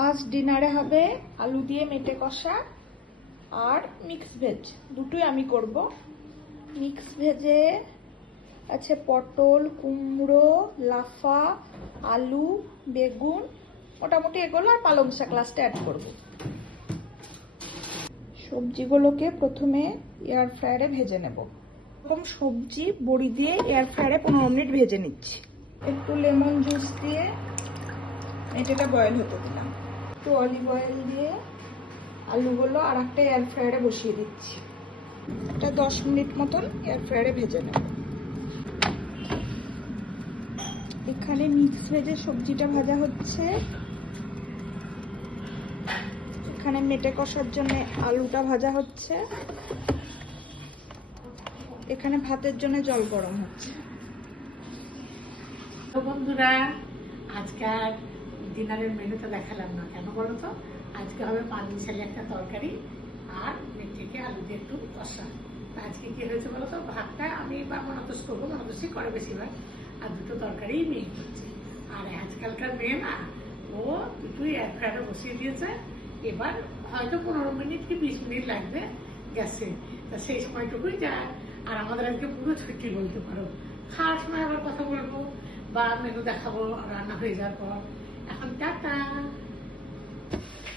আজ ডিনারে হবে আলু দিয়ে মেটে কষা আর মিক্স ভেজ, দুটোই আমি করব। মিক্স ভেজে আছে পটল, কুমড়ো, লাফা, আলু, বেগুন, মোটামুটি এগুলো, আর পালং শাক লাস্টে অ্যাড করব। সবজিগুলোকে প্রথমে এয়ার ফ্রায়ারে ভেজে নেব। এরকম সবজি বড়ি দিয়ে এয়ার ফ্রায়ারে 15 মিনিট ভেজে নিচ্ছি। একটু লেমন জুস দিয়ে এটাটা বয়েল হতে দিলাম। একটু অলিভ অয়েল দিয়ে আলুগুলো আর একটা এয়ার ফ্রায়ারে বসিয়ে দিচ্ছি। এটা 10 মিনিট মতন এয়ার ফ্রায়ারে ভেজে নেব। এখানে মিক্স ভেজে সবজিটা ভাজা হচ্ছে, এখানে মেটে কষার জন্য আলুটা ভাজা হচ্ছে, এখানে ভাতের জন্য জল গরম হচ্ছে। তো বন্ধুরা, আজকাল ডিনারের মেনুটা দেখালাম না কেন বলো তো? আজকে হবে পাঁচমিশালি একটা তরকারি আর মেথিকে আলু দিয়ে একটু কষা। আজকে কি হয়েছে বলো তো? ভাতটা আমি বা মনাতোষ করবো, মনাতোষই করে বেশিরভাগ, আর দুটো তরকারিই মেয়ে করছে। আর আজকালকার মেয়ে না, ও দুটোই এয়ার ফ্রায়ারে বসিয়ে দিয়েছে। এবার হয়তো 15 মিনিট কি 20 মিনিট লাগবে গ্যাসে, তা সেই সময়টুকুই যায়। আর আমাদের আজকে পুরো ছুটি বলতে পারো, খাওয়ার সময় আবার কথা বলবো বা মেনু দেখাবো রান্না হয়ে যাওয়ার পর। এখন টাটা।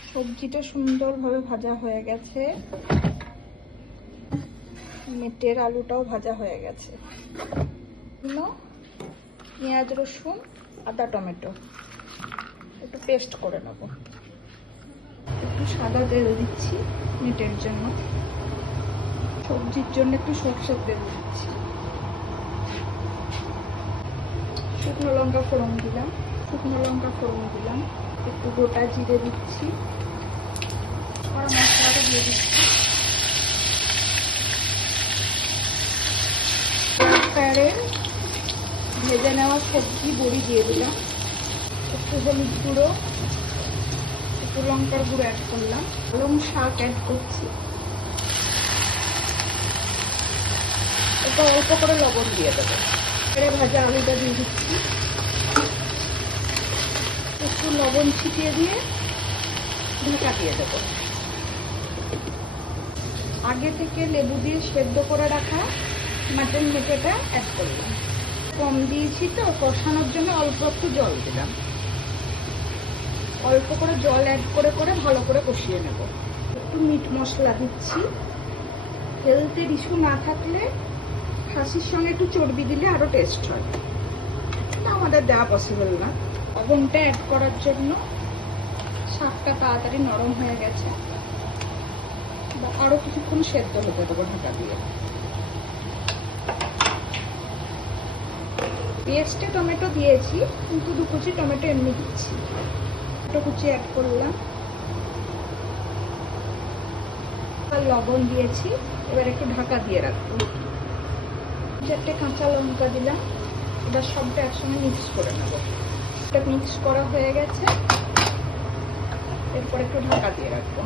সবজিটা সুন্দরভাবে ভাজা হয়ে গেছে, মেটের আলুটাও ভাজা হয়ে গেছে। পেঁয়াজ, রসুন, আদা, টমেটো একটু পেস্ট করে নেব। একটু সাদা তেল দিচ্ছি মেটের জন্য, সবজির জন্য একটু সরষের তেল দিচ্ছি। শুকনো লঙ্কা ফোড়ন দিলাম, একটু গোটা জিরে দিচ্ছি, আর মশলাটা দিয়ে দিচ্ছি। ভেজে নেওয়া সবজি বড়ি দিয়ে দিলাম, একটু হলুদ গুঁড়ো, একটু লঙ্কার গুঁড়ো অ্যাড করলাম, পালং শাক অ্যাড করছি, এটা অল্প করে লবণ দিয়ে দেবো। ভাজা আলুটা দিয়ে দিচ্ছি, একটু লবণ ছিটিয়ে দিয়ে ঢাকা দিয়ে দেবো। আগে থেকে লেবু দিয়ে সেদ্ধ করে রাখা মাটন মেটেটা অ্যাড করলাম। কম দিয়েছি তো, কষানোর জন্য অল্প একটু জল দিলাম। অল্প করে জল অ্যাড করে করে ভালো করে কষিয়ে নেব। একটু মিট মশলা দিচ্ছি। হেলথের ইস্যু না থাকলে খাসির সঙ্গে একটু চর্বি দিলে আরো টেস্ট হয়, আমাদের দেওয়া পসিবল না। লবণটা অ্যাড করার জন্য শাকটা তাড়াতাড়ি নরম হয়ে গেছে, আরো কিছুক্ষণ সেদ্ধ হতে দেবো ঢাকা দিয়ে। পেস্টে টমেটো দিয়েছি, কিন্তু 2 কুচি টমেটো এমনি দিচ্ছি। টমেটো কুচি অ্যাড করলাম, আর লবণ দিয়েছি। এবার একটু ঢাকা দিয়ে রাখবো। 4টে কাঁচা লঙ্কা দিলাম, এবার সবটা একসঙ্গে মিক্স করে নেব। এটা মিক্স করা হয়ে গেছে, এরপর একটু ঢাকা দিয়ে রাখবো।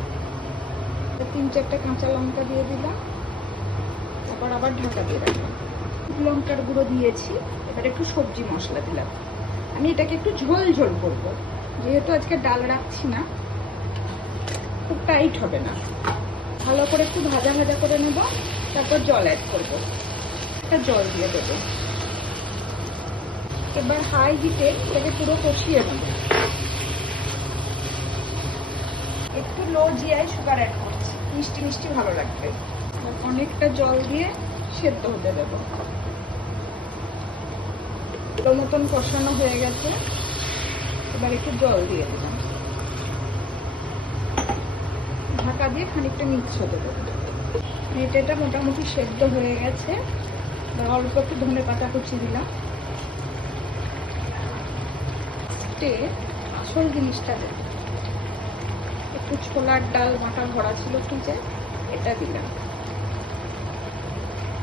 3-4টে কাঁচা লঙ্কা দিয়ে দিলাম, তারপর আবার ঢাকা দিয়ে রাখলাম। লঙ্কার গুঁড়ো দিয়েছি, এবার একটু সবজি মশলা দিলাম। আমি এটাকে একটু ঝোল ঝোল করবো, যেহেতু আজকে ডাল রাখছি না, খুব টাইট হবে না। ভালো করে একটু ভাজা ভাজা করে নেব, তারপর জল অ্যাড করবো। একটা জল দিয়ে দেবো। এবার হাই হিটে এটাকে পুরো কষিয়ে নেব। একটু লো জিআই সুগার অ্যাড করছি, মিষ্টি মিষ্টি ভালো লাগবে। অনেকটা জল দিয়ে সেদ্ধ হতে দেবো। ভালো মতন কষানো হয়ে গেছে, এবার একটু জল দিয়ে দিলাম। ঢাকা দিয়ে খানিকটা মিক্স হতে দেবো। মেটেটা মোটামুটি সেদ্ধ হয়ে গেছে, অল্প একটু ধনে পাতা কুচি দিলাম। আসল জিনিসটা দেব, একটু ছোলার ডাল বাটা ভরা ছিল ফ্রিজে, এটা দিলাম।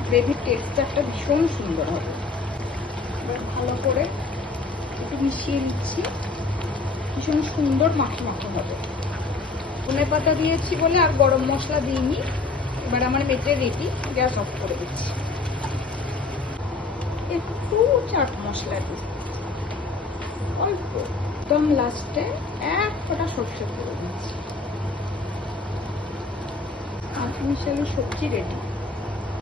গ্রেভির টেক্সচারটা ভীষণ সুন্দর হবে। এবার ভালো করে একটু মিশিয়ে নিচ্ছি, ভীষণ সুন্দর মাখো মাখো হবে। ধনে পাতা দিয়েছি বলে আর গরম মশলা দিইনি। এবার আমার মেটে রেডি, গ্যাস অফ করে দিচ্ছি। একটু চাট মশলা দিই, অল্প। একদম লাস্টে এক ফোঁটা সর্ষে করে দিচ্ছি। পাঁচমিশালি সবজি রেডি।